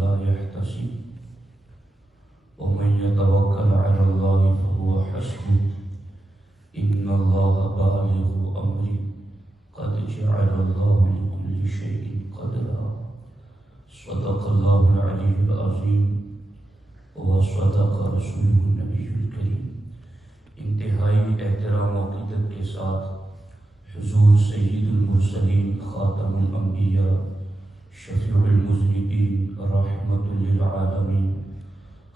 لا يحتسب ومن يتوكل على الله فهو حسبه إن الله بالغ أمره قد جعل الله لكل شيء قدرا صدق الله العلي العظيم وصدق رسوله النبي الكريم۔ انتہائی احترام و عقیدت کے ساتھ حضور سید المرسلین خاتم الانبیاء شفیع المذنبین رحمت للعالمین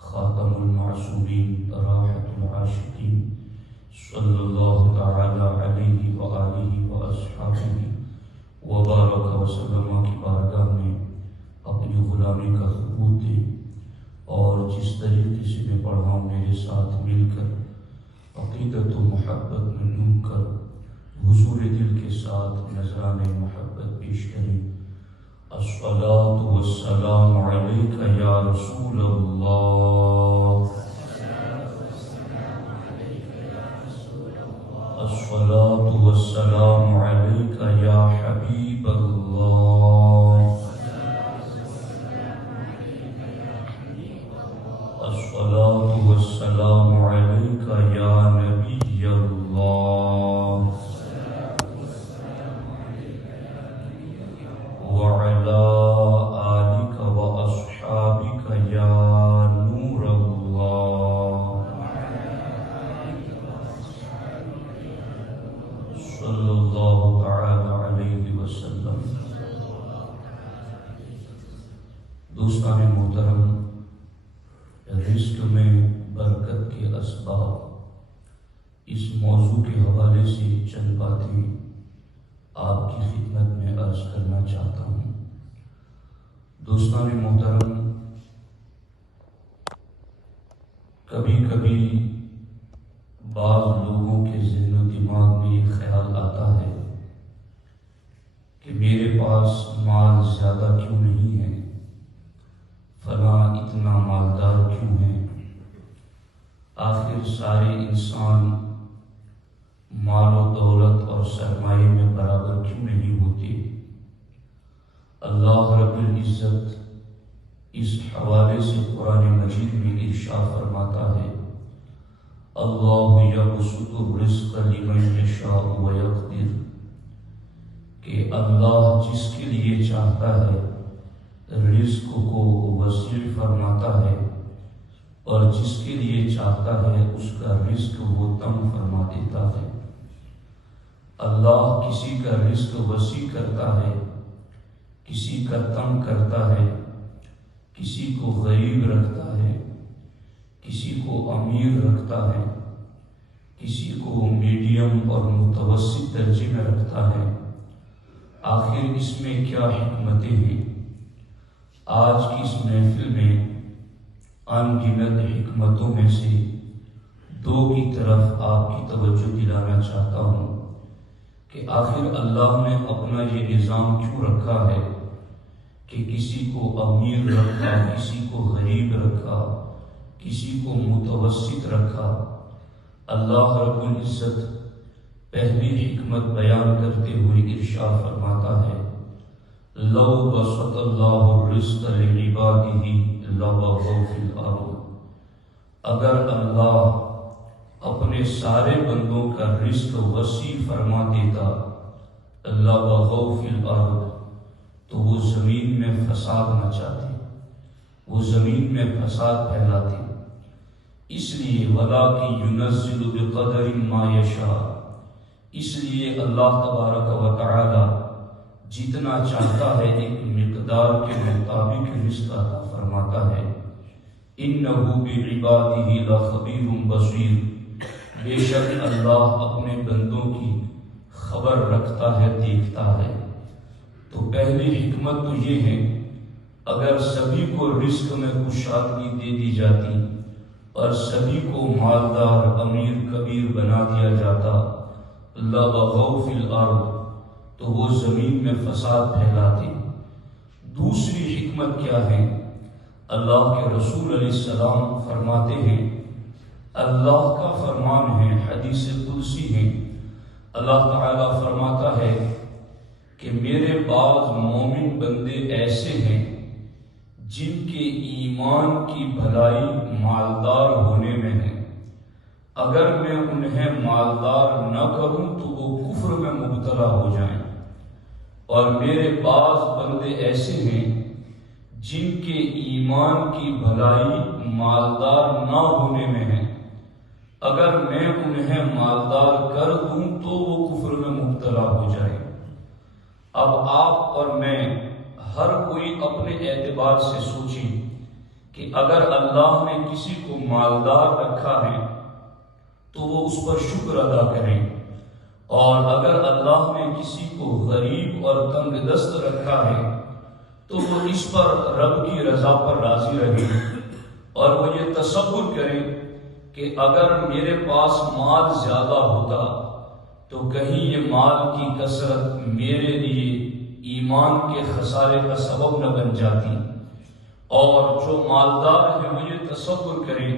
خاتم المعصومین راحت العاشقین صلی اللہ تعالی علیہ وآلہ واصحابہ وبارک وسلم کی بارگاہ میں اپنی غلامی کا ثبوت دیں، اور جس طریقے سے میں پڑھا ہوں میرے ساتھ مل کر عقیدت و محبت میں ڈوب کر حضور دل کے ساتھ نذران محبت پیش کریں۔ الصلاۃ والسلام علیک یا رسول اللہ، الصلاۃ والسلام علیک یا حبیب اللہ، الصلاۃ والسلام علیک یا نبی اللہ، وعلی آلک واصحابک یا نور اللہ، صلی اللہ تعالی علیہ وسلم۔ دوستان محترم، رزق میں برکت کے اسباب، اس موضوع کے حوالے سے چند باتیں آپ کی خدمت میں عرض کرنا چاہتا ہوں۔ دوستان محترم، کبھی کبھی بعض لوگوں کے ذہن و دماغ میں یہ خیال آتا ہے کہ میرے پاس مال زیادہ کیوں نہیں ہے، فلاں اتنا مالدار کیوں ہے، آخر سارے انسان مال و دولت اور سرمایے میں برابر کیوں نہیں ہوتے۔ اللہ رب العزت اس حوالے سے قرآن مجید میں ارشاد فرماتا ہے، اللہ یبسط الرزق لمن یشاء ویقدر، کہ اللہ جس کے لیے چاہتا ہے رزق کو وسیع فرماتا ہے، اور جس کے لیے چاہتا ہے اس کا رزق وہ تنگ فرما دیتا ہے۔ اللہ کسی کا رزق وسیع کرتا ہے، کسی کا تنگ کرتا ہے، کسی کو غریب رکھتا ہے، کسی کو امیر رکھتا ہے، کسی کو میڈیم اور متوسط درجے میں رکھتا ہے۔ آخر اس میں کیا حکمتیں ہیں؟ آج کی اس محفل میں ان گنت حکمتوں میں سے دو کی طرف آپ کی توجہ دلانا چاہتا ہوں کہ آخر اللہ نے اپنا یہ نظام کیوں رکھا ہے کہ کسی کو امیر رکھا، کسی کو غریب رکھا، کسی کو متوسط رکھا۔ اللہ رب العزت پہلی حکمت بیان کرتے ہوئے ارشاد فرماتا ہے، لو بسط اللہ الرزق لعبادہ لبغوا فی الارض، اگر اللہ اپنے سارے بندوں کا رزق وسیع فرما دیتا لبغوا فی الارض، تو وہ زمین میں فساد مچاتے، وہ زمین میں فساد پھیلاتے۔ اس لیے وَلَٰكِن يُنَزِّلُ بِقَدَرٍ مَا يَشَاءُ، اس لیے اللہ تبارک و تعالی جتنا چاہتا ہے ایک مقدار کے مطابق رزق عطا فرماتا ہے۔ اِنَّهُ بِعِبَادِهِ لَخَبِيرٌ بَصِيرٌ، بے شک اللہ اپنے بندوں کی خبر رکھتا ہے، دیکھتا ہے۔ تو پہلی حکمت تو یہ ہے، اگر سبھی کو رزق میں کشادگی دے دی جاتی اور سبھی کو مالدار امیر کبیر بنا دیا جاتا، لَبَغَوْا فِي الْأَرْضِ، تو وہ زمین میں فساد پھیلاتے۔ دوسری حکمت کیا ہے؟ اللہ کے رسول علیہ السلام فرماتے ہیں، اللہ کا فرمان ہے، حدیث قدسی ہے، اللہ تعالیٰ فرماتا ہے کہ میرے بعض مومن بندے ایسے ہیں جن کے ایمان کی بھلائی مالدار ہونے میں ہے۔ اگر میں انہیں مالدار نہ کروں تو وہ کفر میں مبتلا ہو جائیں، اور میرے بعض بندے ایسے ہیں جن کے ایمان کی بھلائی مالدار نہ ہونے میں ہے۔ اگر میں انہیں مالدار کر دوں تو وہ کفر میں مبتلا ہو جائے۔ اب آپ اور میں ہر کوئی اپنے اعتبار سے سوچیں کہ اگر اللہ نے کسی کو مالدار رکھا ہے تو وہ اس پر شکر ادا کریں، اور اگر اللہ نے کسی کو غریب اور تنگ دست رکھا ہے تو وہ اس پر رب کی رضا پر راضی رہے، اور وہ یہ تصور کریں کہ اگر میرے پاس مال زیادہ ہوتا تو کہیں یہ مال کی کثرت میرے لیے ایمان کے خسارے کا سبب نہ بن جاتی، اور جو مالدار ہے وہ یہ تصور کرے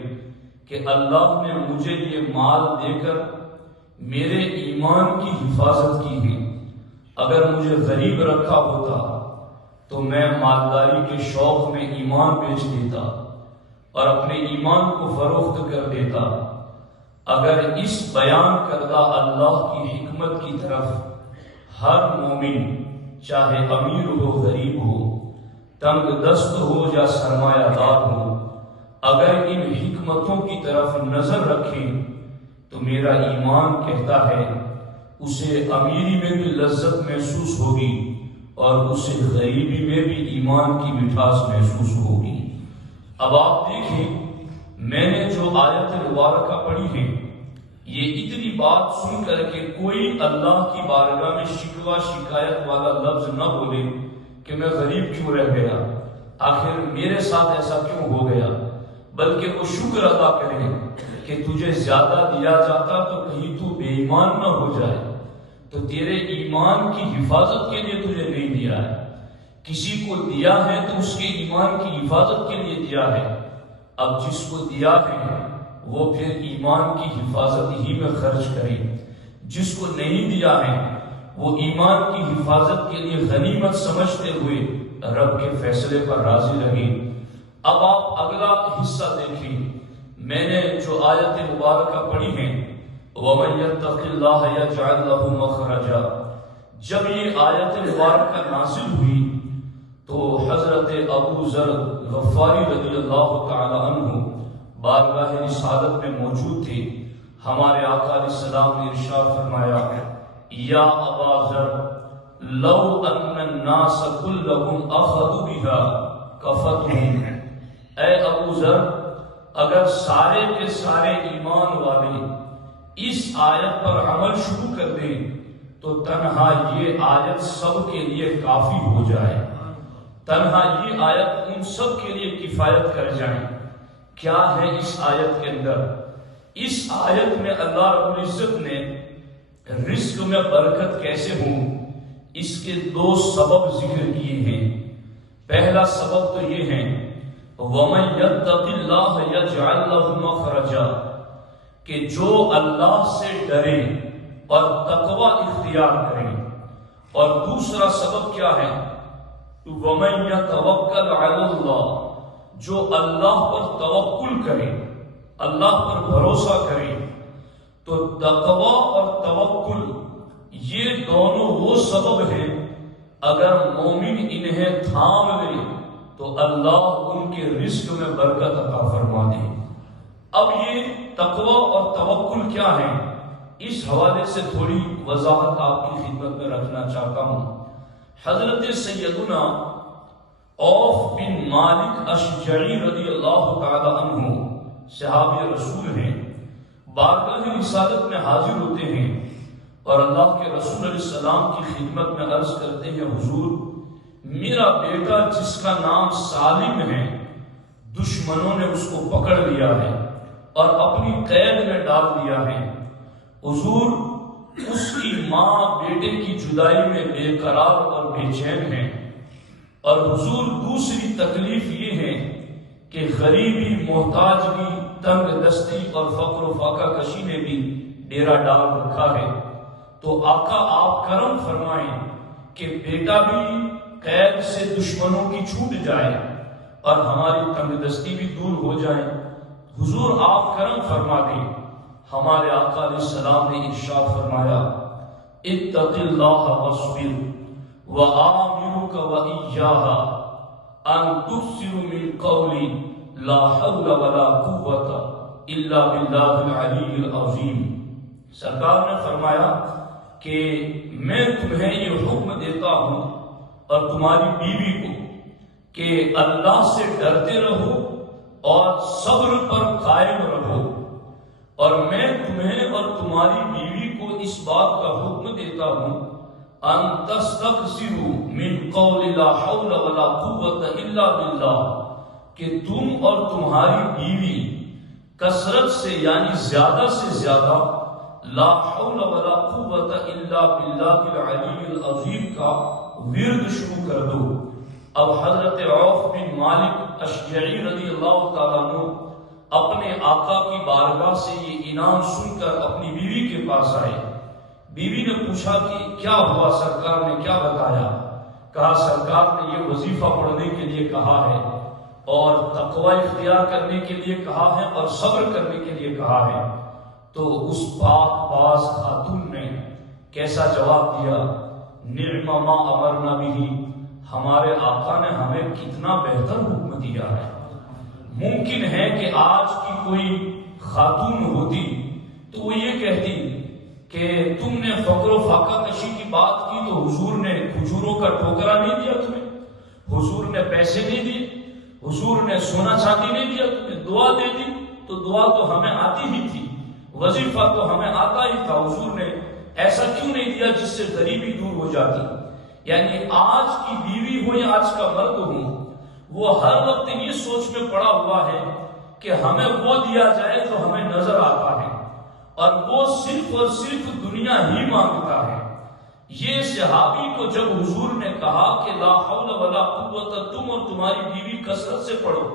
کہ اللہ نے مجھے یہ مال دے کر میرے ایمان کی حفاظت کی ہے۔ اگر مجھے غریب رکھا ہوتا تو میں مالداری کے شوق میں ایمان بیچ دیتا اور اپنے ایمان کو فروخت کر دیتا۔ اگر اس بیان کردہ اللہ کی حکمت کی طرف ہر مومن چاہے امیر ہو غریب ہو، تنگ دست ہو یا سرمایہ دار ہو، اگر ان حکمتوں کی طرف نظر رکھیں تو میرا ایمان کہتا ہے اسے امیری میں بھی لذت محسوس ہوگی اور اسے غریبی میں بھی ایمان کی مٹھاس محسوس ہوگی۔ اب آپ دیکھیں، میں نے جو آیت مبارکہ پڑھی ہے، یہ اتنی بات سن کر کہ کوئی اللہ کی بارگاہ میں شکوہ شکایت والا لفظ نہ بولے کہ میں غریب کیوں رہ گیا، آخر میرے ساتھ ایسا کیوں ہو گیا، بلکہ وہ شکر ادا کرے کہ تجھے زیادہ دیا جاتا تو کہیں تو بے ایمان نہ ہو جائے، تو تیرے ایمان کی حفاظت کے لیے تجھے نہیں دیا ہے۔ کسی کو دیا ہے تو اس کے ایمان کی حفاظت کے لیے دیا ہے۔ اب جس کو دیا ہے وہ پھر ایمان کی حفاظت ہی میں خرچ کرے، جس کو نہیں دیا ہے وہ ایمان کی حفاظت کے لیے غنیمت سمجھتے ہوئے رب کے فیصلے پر راضی رہے۔ اب آپ اگلا حصہ دیکھیں، میں نے جو آیت مبارکہ پڑھی ہیں، وَمَن يَتَّقِ اللَّهَ يَجْعَلْ لَهُ مَخْرَجًا، جب یہ آیت مبارکہ نازل ہوئی تو حضرت ابو ذر غفاری رضی اللہ تعالی عنہ بارگاہ رسالت میں موجود تھے۔ ہمارے آقا علیہ السلام نے ارشاد فرمایا، یا ابا ذر لو ان الناس كلهم اخذوا بها كفتهم، اے ابو ذر اگر سارے کے سارے ایمان والے اس آیت پر عمل شروع کر دیں تو تنہا یہ آیت سب کے لیے کافی ہو جائے، تنہا یہ آیت ان سب کے لیے کفایت کر جائیں۔ کیا ہے اس آیت کے اندر؟ اس آیت میں اللہ رب العزت نے رزق میں برکت کیسے ہوں اس کے دو سبب ذکر کیے ہیں۔ پہلا سبب تو یہ ہے وَمَن يَتَّقِ اللَّهَ يَجْعَلْ لَهُ مَخْرَجًا، کہ جو اللہ سے ڈرے اور تقوی اختیار کرے۔ اور دوسرا سبب کیا ہے؟ وَمَن يَتَوَكَّلْ عَلَى اللَّهِ، جو اللہ پر توکل کرے، اللہ پر بھروسہ کرے۔ تو تقوی اور توکل یہ دونوں وہ سبب ہیں، اگر مومن انہیں تھام لے تو اللہ ان کے رزق میں برکت عطا فرما دے۔ اب یہ تقوی اور توکل کیا ہے، اس حوالے سے تھوڑی وضاحت آپ کی خدمت میں رکھنا چاہتا ہوں۔ حضرت سیدنا عوف بن مالک اشجعی رضی اللہ تعالی عنہ صحابی رسول ہیں، بارگاہ رسالت میں حاضر ہوتے ہیں اور اللہ کے رسول علیہ السلام کی خدمت میں عرض کرتے ہیں، حضور میرا بیٹا جس کا نام سالم ہے، دشمنوں نے اس کو پکڑ لیا ہے اور اپنی قید میں ڈال دیا ہے۔ حضور اس کی ماں بیٹے کی جدائی میں بے قرار اور بے چین ہے، اور حضور دوسری تکلیف یہ ہے کہ غریبی، محتاجگی، تنگ دستی اور فقر و فاقہ کشی نے بھی ڈیرا ڈال رکھا ہے۔ تو آقا آپ کرم فرمائیں کہ بیٹا بھی قید سے دشمنوں کی چھوٹ جائے اور ہماری تنگ دستی بھی دور ہو جائے۔ حضور آپ کرم فرما دیں۔ ہمارے آقا علیہ السلام نے ارشاد فرمایا اتق اللہ واصبر وآمرک وإیاہا ان تکثر من قولی لا حول ولا قوت الا باللہ العلی العظیم۔ سرکار نے فرمایا کہ میں تمہیں یہ حکم دیتا ہوں اور تمہاری بیوی کو کہ اللہ سے ڈرتے رہو اور صبر پر قائم رہو، اور میں تمہیں اور تمہاری بیوی کو اس بات کا حکم دیتا ہوں ان تستکثروا من قول لا حول ولا قوت الا باللہ، کہ تم اور تمہاری بیوی کثرت سے یعنی زیادہ سے زیادہ لا حول ولا قوت الا باللہ العلی العظیم کا ورد شروع کر دو۔ اب حضرت عوف بن مالک اشجعی رضی اللہ تعالیٰ عنہ اپنے آقا کی بارگاہ سے یہ انعام سن کر اپنی بیوی کے پاس آئے۔ بیوی نے پوچھا کہ کیا ہوا، سرکار نے کیا بتایا؟ کہا سرکار نے یہ وظیفہ پڑھنے کے لیے کہا ہے اور تقوی اختیار کرنے کے لیے کہا ہے اور صبر کرنے کے لیے کہا ہے۔ تو اس پاک باز خاتون نے کیسا جواب دیا، نعم ما امرنا بھی، ہمارے آقا نے ہمیں کتنا بہتر حکم دیا ہے۔ ممکن ہے کہ آج کی کوئی خاتون ہوتی تو وہ یہ کہتی کہ تم نے فقر و فاقہ کشی کی بات کی تو حضور نے کھجوروں کا ٹوکرا نہیں دیا تمہیں، حضور نے پیسے نہیں دیے، حضور نے سونا چاندی نہیں دیا تمہیں، دعا دے دی تو دعا تو ہمیں آتی ہی تھی، وظیفہ تو ہمیں آتا ہی تھا، حضور نے ایسا کیوں نہیں دیا جس سے غریبی دور ہو جاتی؟ یعنی آج کی بیوی ہو یا آج کا مرد ہو، وہ ہر وقت یہ سوچ میں پڑا ہوا ہے کہ ہمیں وہ دیا جائے تو ہمیں نظر آتا ہے، اور وہ صرف اور صرف دنیا ہی مانگتا ہے۔ یہ صحابی کو جب حضور نے کہا کہ لا حول ولا قوت، تم اور تمہاری بیوی کثرت سے پڑھو،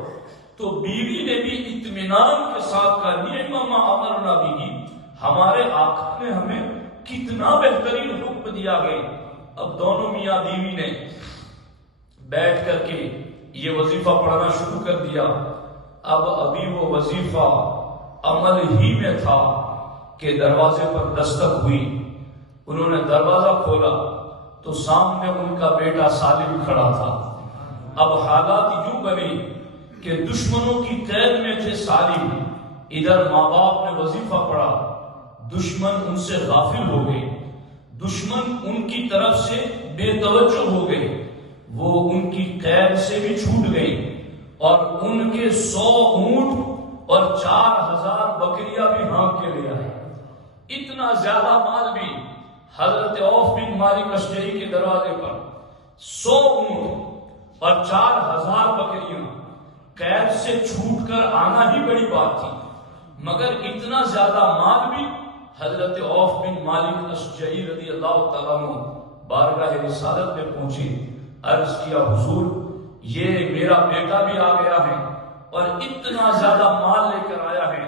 تو بیوی نے بھی اطمینان کے ساتھ کہا نعم ما امرنا بھی، ہمارے آقا نے ہمیں کتنا بہترین حکم دیا گیا۔ اب دونوں میاں بیوی نے بیٹھ کر کے یہ وظیفہ پڑھنا شروع کر دیا۔ اب ابھی وہ وظیفہ عمل ہی میں تھا کہ دروازے پر دستک ہوئی۔ انہوں نے دروازہ کھولا تو سامنے ان کا بیٹا سالم کھڑا تھا۔ اب حالات یوں بنے کہ دشمنوں کی قید میں تھے سالم، ادھر ماں باپ نے وظیفہ پڑھا، دشمن ان سے غافل ہو گئے، دشمن ان کی طرف سے بے توجہ ہو گئے، وہ ان کی قید سے بھی چھوٹ گئی، اور ان کے 100 اونٹ اور 4000 بکریاں بھی ہانک کے لے آئے۔ اتنا زیادہ مال بھی حضرت عوف بن مالک اشجعی کے دروازے پر 100 اونٹ اور 4000 بکریاں قید سے چھوٹ کر آنا ہی بڑی بات تھی، مگر اتنا زیادہ مال بھی حضرت عوف بن مالک اشجعی رضی اللہ تعالیٰ عنہ بارگاہ رسالت میں پہنچے، عرض کیا حضور یہ میرا بیٹا بھی آ گیا ہے اور اتنا زیادہ مال لے کر آیا ہے۔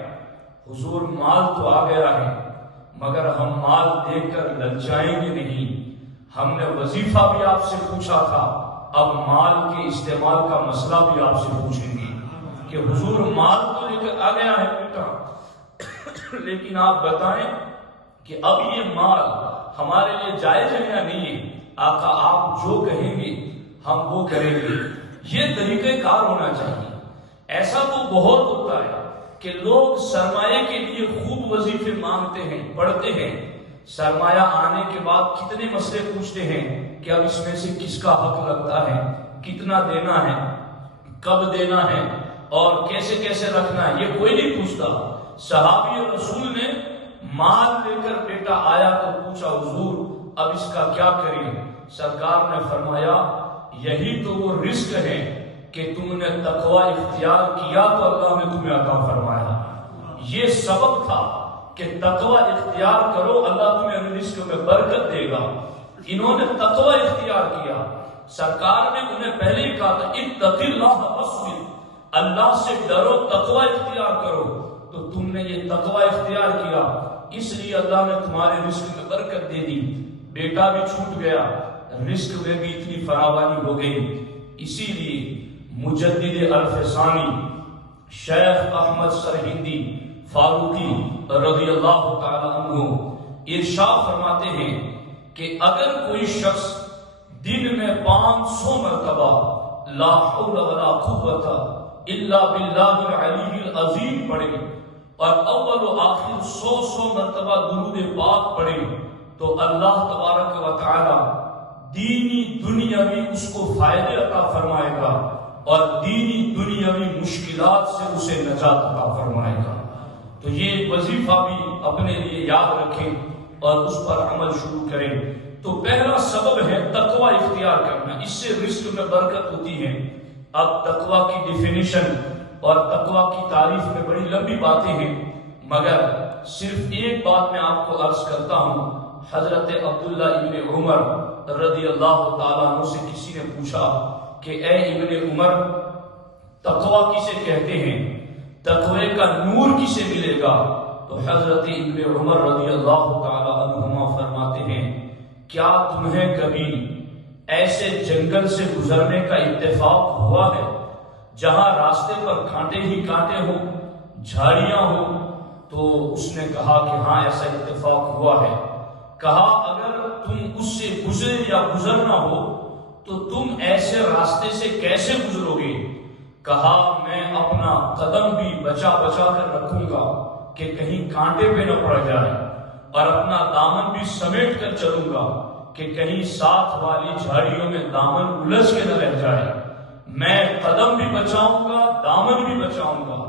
حضور مال تو آ گیا ہے مگر ہم مال دیکھ کر للچائیں گے نہیں، ہم نے وظیفہ بھی آپ سے پوچھا تھا، اب مال کے استعمال کا مسئلہ بھی آپ سے پوچھیں گے کہ حضور مال تو لے کر آ گیا ہے بیٹا، لیکن آپ بتائیں کہ اب یہ مال ہمارے لیے جائز ہے یا نہیں ہے؟ آقا آپ جو کہیں گے ہم وہ کریں گے۔ یہ طریقہ کار ہونا چاہیے۔ ایسا تو بہت ہوتا ہے کہ لوگ سرمایہ کے لیے خوب وظیفے مانگتے ہیں، پڑھتے ہیں، سرمایہ آنے کے بعد کتنے مسئلے پوچھتے ہیں کہ اب اس میں سے کس کا حق لگتا ہے، کتنا دینا ہے، کب دینا ہے اور کیسے کیسے رکھنا ہے، یہ کوئی نہیں پوچھتا۔ صحابی رسول نے مال لے کر بیٹا آیا تو پوچھا حضور اب اس کا کیا کریں؟ سرکار نے فرمایا یہی تو وہ رزق ہے کہ تم نے تقوی اختیار کیا تو اللہ نے تمہیں عطا فرمایا۔ یہ سبب تھا کہ تقوی اختیار کرو، اللہ تمہیں رزق میں برکت دے گا۔ انہوں نے تقوی اختیار کیا، سرکار نے انہیں پہلے ہی کہا تھا اتق اللہ واصبر، اللہ سے ڈرو، تقوی اختیار کرو، تو تم نے یہ تقوی اختیار کیا، اس لیے اللہ نے تمہارے رزق میں برکت دے دی، بیٹا بھی چھوٹ گیا، رزق میں بھی اتنی فراوانی ہو گئی۔ اسی لیے مجدد الفسانی شیخ احمد سرہندی فاروقی رضی اللہ تعالی عنہ ارشاد فرماتے ہیں کہ اگر کوئی شخص دن میں 500 مرتبہ لا حول ولا قوت الا باللہ العلی العظیم پڑھے اور اول و آخر 100 مرتبہ درود پاک پڑھے تو اللہ تبارک و تعالی دینی دنیاوی اس کو فائدے عطا فرمائے گا اور دینی دنیاوی مشکلات سے اسے نجات عطا فرمائے گا۔ تو یہ وظیفہ بھی اپنے لیے یاد رکھیں اور اس پر عمل شروع کریں۔ تو پہلا سبب ہے تقوی اختیار کرنا، اس سے رزق میں برکت ہوتی ہے۔ اب تقوی کی ڈیفینیشن اور تقوی کی تعریف میں بڑی لمبی باتیں ہیں، مگر صرف ایک بات میں آپ کو عرض کرتا ہوں۔ حضرت عبداللہ ابن عمر رضی اللہ تعالیٰ عنہ سے کسی نے پوچھا کہ اے ابن عمر، تقوی کسے کہتے ہیں؟ تقوی کا نور کسے ملے گا؟ تو حضرت ابن عمر رضی اللہ تعالیٰ عنہما فرماتے ہیں، کیا تمہیں کبھی ایسے جنگل سے گزرنے کا اتفاق ہوا ہے جہاں راستے پر کانٹے ہی کانٹے ہوں، جھاڑیاں ہوں؟ تو اس نے کہا کہ ہاں ایسا اتفاق ہوا ہے۔ کہا اگر تم اس سے گزرے یا گزرنا ہو تو تم ایسے راستے سے کیسے گزرو گے؟ کہا میں اپنا قدم بھی بچا بچا کر رکھوں گا کہ کہیں کانٹے پہ نہ پڑ جائے، اور اپنا دامن بھی سمیٹ کر چلوں گا کہ کہیں ساتھ والی جھاڑیوں میں دامن الجھ کے نہ رہ جائے۔ میں قدم بھی بچاؤں گا، دامن بھی بچاؤں گا،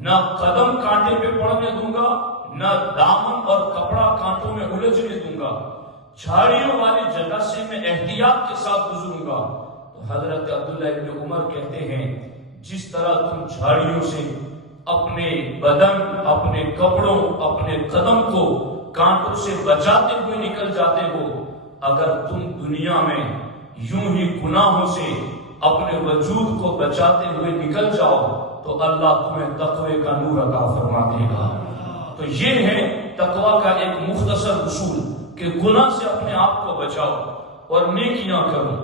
نہ قدم کانٹے پہ پڑنے دوں گا، نہ دامن اور کپڑا کانٹوں میں الجھنے دوں گا۔ جھاڑیوں والی جگہ سے میں احتیاط کے ساتھ گزروں گا۔ تو حضرت عبداللہ ابن عمر کہتے ہیں، جس طرح تم جھاڑیوں سے اپنے بدن، اپنے کپڑوں، اپنے قدم کو کانٹوں سے بچاتے ہوئے نکل جاتے ہو، اگر تم دنیا میں یوں ہی گناہوں سے اپنے وجود کو بچاتے ہوئے نکل جاؤ تو اللہ تمہیں تقوی کا نور عطا فرما دے گا۔ تو یہ ہے تقوی کا ایک مختصر اصول کہ گناہ سے اپنے آپ کو بچاؤ اور نیکیاں کرو،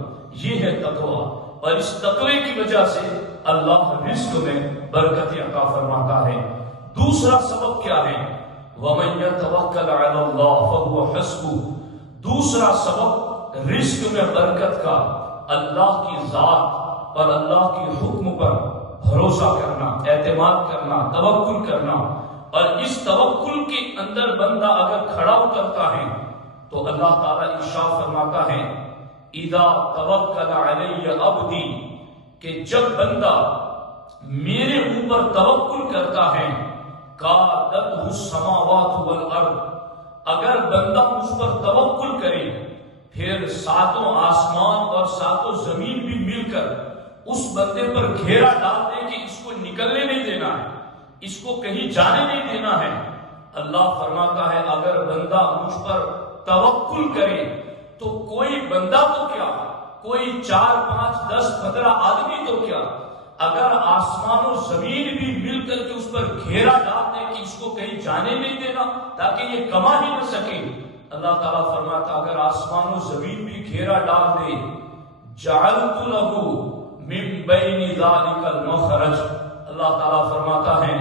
یہ ہے تقوی۔ اور اس تقوی کی وجہ سے اللہ رزق میں برکت عطا فرماتا ہے۔ دوسرا سبب کیا ہے؟ وَمَن يَتَوَكَّلْ عَلَى اللَّهِ فَهُوَ حَسْبُهُ۔ دوسرا سبب رزق میں برکت کا اللہ کی ذات اور اللہ کے حکم پر بھروسہ کرنا، اعتماد کرنا، توکل کرنا۔ اور اس توکل کے اندر بندہ اگر کھڑا اترتا ہے تو اللہ تعالیٰ ارشاد فرماتا ہے، اذا توکل علی عبدی، کہ جب بندہ میرے اوپر توکل کرتا ہے، قادتہ السماوات والارض، اگر بندہ اس پر توکل کرے پھر ساتوں آسمان اور ساتوں زمین بھی مل کر اس بندے پر گھیرا ڈال دے کہ اس کو نکلنے نہیں دینا ہے، اس کو کہیں جانے نہیں دینا ہے۔ اللہ فرماتا ہے اگر بندہ مجھ پر توکل کرے تو کوئی بندہ تو کیا، کوئی 4 5 10 15 آدمی تو کیا، اگر آسمان و زمین بھی مل کر کے اس پر گھیرا ڈال دے کہ اس کو کہیں جانے نہیں دینا تاکہ یہ کما ہی نہ سکے، اللہ تعالیٰ فرماتا اگر آسمان و زمین بھی گھیرا ڈال دے، جعلت لہ من بین ذلک المخرج، اللہ تعالیٰ فرماتا ہے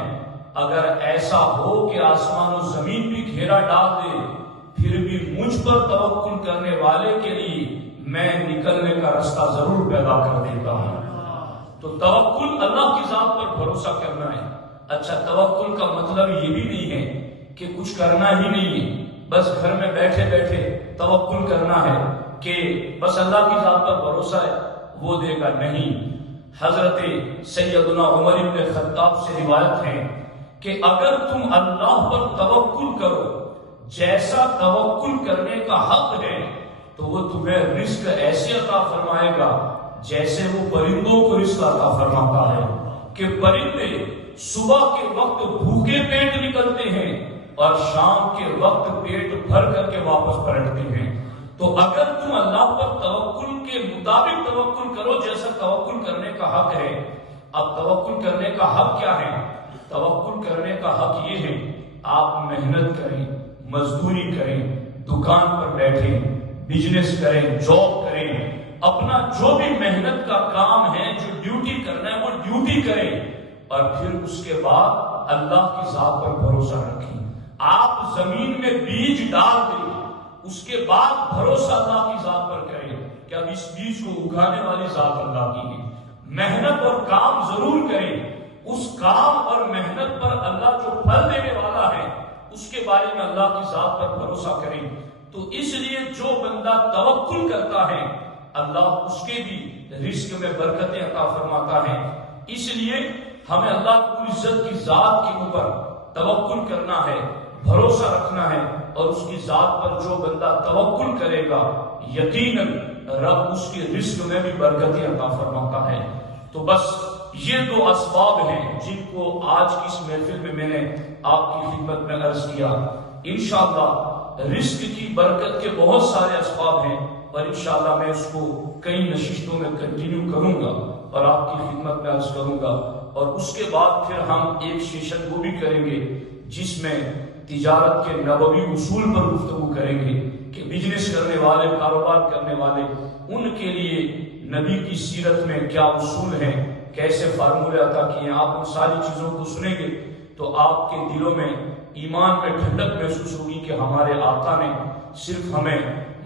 اگر ایسا ہو کہ آسمان و زمین بھی گھیرا ڈال دے پھر بھی مجھ پر توکل کرنے والے کے لیے میں نکلنے کا راستہ ضرور پیدا کر دیتا ہوں۔ تو توکل اللہ کی ذات پر بھروسہ کرنا ہے۔ اچھا، توکل کا مطلب یہ بھی نہیں ہے کہ کچھ کرنا ہی نہیں ہے، بس گھر میں بیٹھے بیٹھے توکل کرنا ہے کہ بس اللہ کی ذات پر بھروسہ ہے وہ دے گا، نہیں۔ حضرت سیدنا عمر بن خطاب سے روایت ہے کہ اگر تم اللہ پر توکل کرو، جیسا توکل کرنے کا حق ہے، تو وہ تمہیں رزق ایسے عطا فرمائے گا جیسے وہ پرندوں کو رزق عطا فرماتا ہے، کہ پرندے صبح کے وقت بھوکے پیٹ نکلتے ہیں اور شام کے وقت پیٹ بھر کر کے واپس پلٹتے ہیں۔ تو اگر تم اللہ پر توکل کے مطابق توکل کرو جیسا توکل کرنے کا حق ہے۔ اب توکل کرنے کا حق کیا ہے؟ توکل کرنے کا حق یہ ہے آپ محنت کریں، مزدوری کریں، دکان پر بیٹھیں، بزنس کریں، جاب کریں، اپنا جو بھی محنت کا کام ہے، جو ڈیوٹی کرنا ہے وہ ڈیوٹی کریں، اور پھر اس کے بعد اللہ کی ذات پر بھروسہ رکھیں۔ آپ زمین میں بیج ڈال دیں، اس کے بعد بھروسہ اللہ کی ذات پر کریں کہ اب اس بیج کو اگانے والی ذات اللہ کی ہے۔ محنت اور کام ضرور کریں، اس کام اور محنت پر اللہ جو پھل دینے والا ہے اس کے بارے میں اللہ کی ذات پر بھروسہ کریں۔ تو اس لیے جو بندہ توکل کرتا ہے اللہ اس کے بھی رزق میں برکتیں عطا فرماتا ہے۔ اس لیے ہمیں اللہ کی عزت کی ذات کے اوپر توکل کرنا ہے، بھروسہ رکھنا ہے، اور اس کی ذات پر جو بندہ توکل کرے گا یقیناً رب اس کے رزق میں بھی برکتیں عطا فرماتا ہے۔ تو بس یہ دو اسباب ہیں جن کو آج کی اس محفل میں میں نے آپ کی خدمت میں عرض کیا۔ انشاءاللہ رزق کی برکت کے بہت سارے اسباب ہیں، اور انشاءاللہ میں اس کو کئی نشستوں میں کنٹینیو کروں گا اور آپ کی خدمت میں عرض کروں گا، اور اس کے بعد پھر ہم ایک سیشن وہ بھی کریں گے جس میں تجارت کے نبوی اصول پر گفتگو کریں گے کہ بزنس کرنے والے، کاروبار کرنے والے، ان کے لیے نبی کی سیرت میں کیا اصول ہیں، کیسے فارمولے عطا کیے ہیں۔ آپ ان ساری چیزوں کو سنیں گے تو آپ کے دلوں میں ایمان میں ٹھنڈک محسوس ہوگی کہ ہمارے آقا نے صرف ہمیں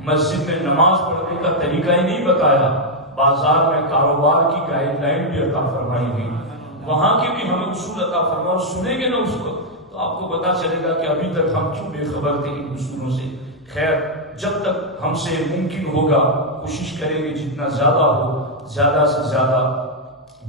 مسجد میں نماز پڑھنے کا طریقہ ہی نہیں بتایا، بازار میں کاروبار کی گائیڈ لائن بھی عطا فرمائی گئی، وہاں کے بھی ہمیں اصول عطا فرمایا۔ سنیں گے نا اس کو تو آپ کو پتا چلے گا کہ ابھی تک ہم کیوں بے خبر تھے ان اصولوں سے۔ خیر، جب تک ہم سے ممکن ہوگا کوشش کریں گے جتنا زیادہ ہو زیادہ سے زیادہ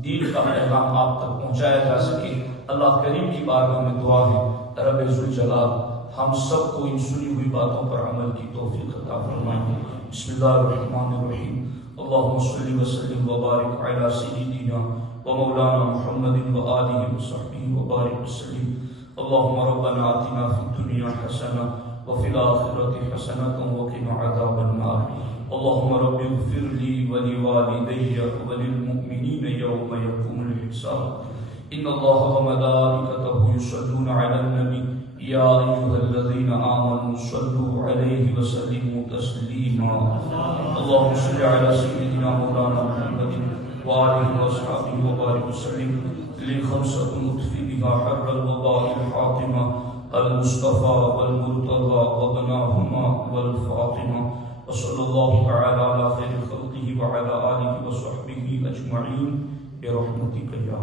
دین کا پیغام آپ تک پہنچایا جا سکے۔ اللہ کریم کی بارگاہ میں دعا ہے رب ذوالجلال ہم سب کو ان سنی ہوئی باتوں پر عمل کی توفیق عطا فرمائے۔ بسم اللہ الرحمن الرحیم، اللہم صلی وسلم وبارک علی سیدنا ومولانا محمد وآلہ وصحبہ وبارک وسلم۔ اللہم ربنا آتنا فی الدنیا حسنہ وفی الآخرة حسنة وقنا عذاب النار۔ اللہم رب اغفر لی ولوالدی وللمؤمنین یوم یقوم الحساب۔ ان اللہ وملائکتہ یصلون علی النبی یا ایھا الذین آمنوا صلوا علیہ وسلموا تسلیما۔ اللہم صل علی سیدنا مولانا محمد وآلہ وصحبہ وبارک وسلم۔ لخمسۃ اطفی بها حر الوباء الحاطمہ المصطفى والمرتضى وابناهما والفاطمہ، وصلی اللہ تعالی علی خیر خلقہ وعلی آلہ وصحبہ اجمعین برحمتک یا